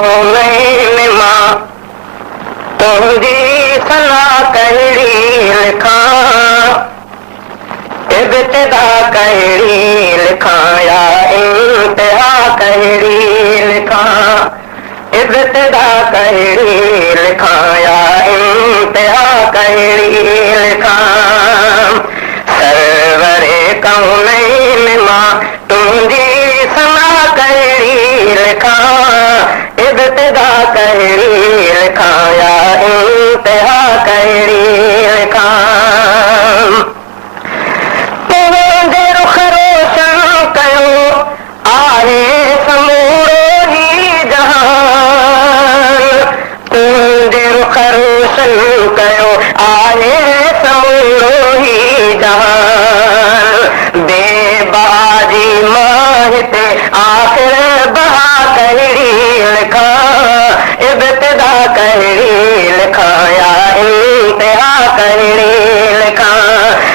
कौनैन मां तुंहिंजी सना कहिड़ी लिखां, इब्तिदा कहिड़ी लिखां या इंतिहा कहिड़ी लिखां, इब्तिदा कहिड़ी लिखां या इंतिहा कहिड़ी लिखां। सरवरे कौनैन मां तुंहिंजी सना कहिड़ी लिखां, इब्तिदा कहिड़ी लिखां या इंतिहा कहिड़ी लिखां। तुंहिंजे रुख़ रोशन कयो आहे समूरो ही जहान, तुंहिंजे रुख़ रोशन कयो आहे समूरो ही जहान। बेबाजी मां हिते आख़िर बहा कहिड़ी लिखां, इब्तिदा कहिड़ी लिखां या इंतिहा कहिड़ी लिखां।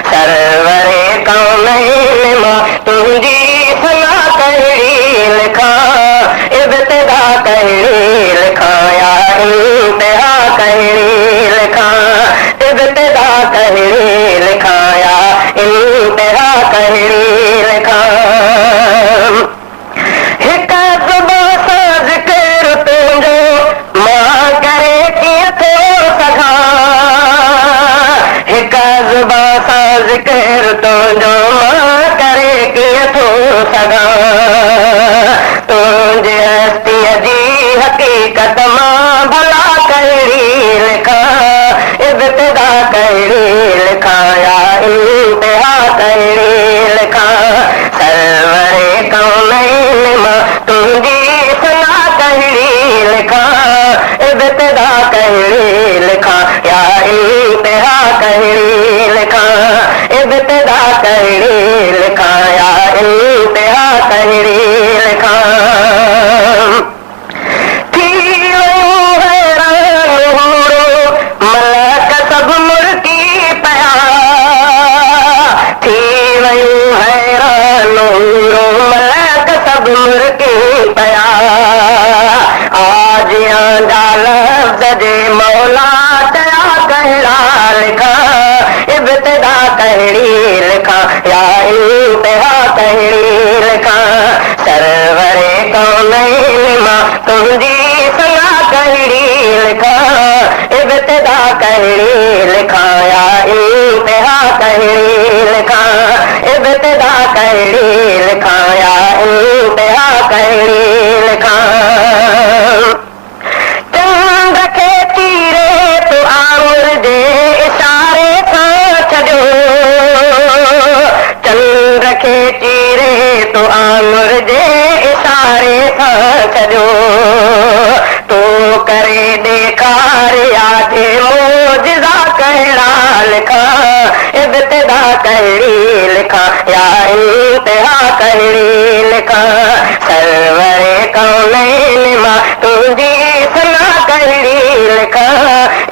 सरवरे कौनैन मां तुंहिंजी सना कहिड़ी लिखां, इब्तिदा कहिड़ी लिखां या इंतिहा कहिड़ी लिखां, इब्तिदा कहिड़ी लिखां या इंतिहा कहिड़ी लिखां। हिकु ज़ुबान सां ज़िक्र तुंहिंजो मां करे कीअं थो सघां, हिकु ज़ुबान सां ज़िक्र तुंहिंजो मां करे कीअं थो सघां। तुंहिंजे हस्तीअ जी हक़ीक़त मां भला कहिड़ी लिखां, इब्तिदा कहिड़ी लिखां या इंतिहा कहिड़ी लिखां। सरवरे कौनैन मां तुंहिंजी सना कहिड़ी लिखां, इब्तिदा कहिड़ी लिखां या इंतिहा कहिड़ी लिखां, इब्तिदा कहिड़ी लिखां या इंतिहा कहिड़ी लिखां। थी वयूं हैरान हूरो मलक सभु मुर्की पिया, थी वयूं हैरान हूरो मलक सभु मुर्की पिया। आजियां जा लफ़्ज़ जे मौला चया कहिड़ा लिखां, इब्तिदा कहिड़ी लिखां या इंतिहा कहिड़ी लिखां। सरवरे कौनैन मां तुंहिंजी सना कहिड़ी लिखां, इब्तिदा कहिड़ी लिखां या इंतिहा कहिड़ी लिखां, इब्तिदा कहिड़ी लिखां या इंतिहा कहिड़ी लिखां। चंड खे तीरे तूं आंगुर जे इशारे सां छॾियो, चंड खे चीरे तूं आंगुर जे इशारे सां छॾियो। तूं करे ॾेखारिया जे मोजिज़ा कहिड़ा लिखां, इब्तिदा कहिड़ी लिखां या इंतिहा कहिड़ी लिखां। सरवरे कौनैन मां तुंहिंजी सना कहिड़ी लिखां,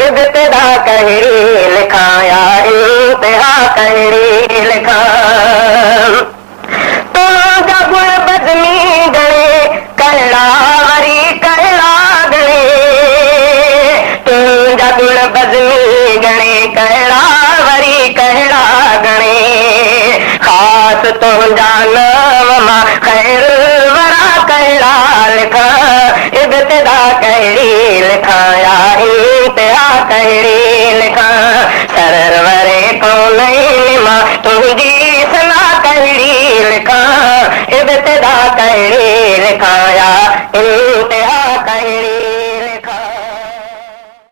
इब्तिदा कहिड़ी लिखां या इंतिहा कहिड़ी लिखां। तुंहिंजा गुण बदनी गणे कहिड़ा वरी कहिड़ा गणे, तुंहिंजा गुण बदनी गणे कहिड़ा वरी कहिड़ा गणे। ख़ासि तुंहिंजा नाम मां ख़ैर वरा कहिड़ा लिखां, इब्तिदा कहिड़ी लिखां या इंतिहा कहिड़ी लिखां। सरवरे कौनैन मां तुंहिंजी सना कहिड़ी लिखां, इब्तिदा कहिड़ी लिखां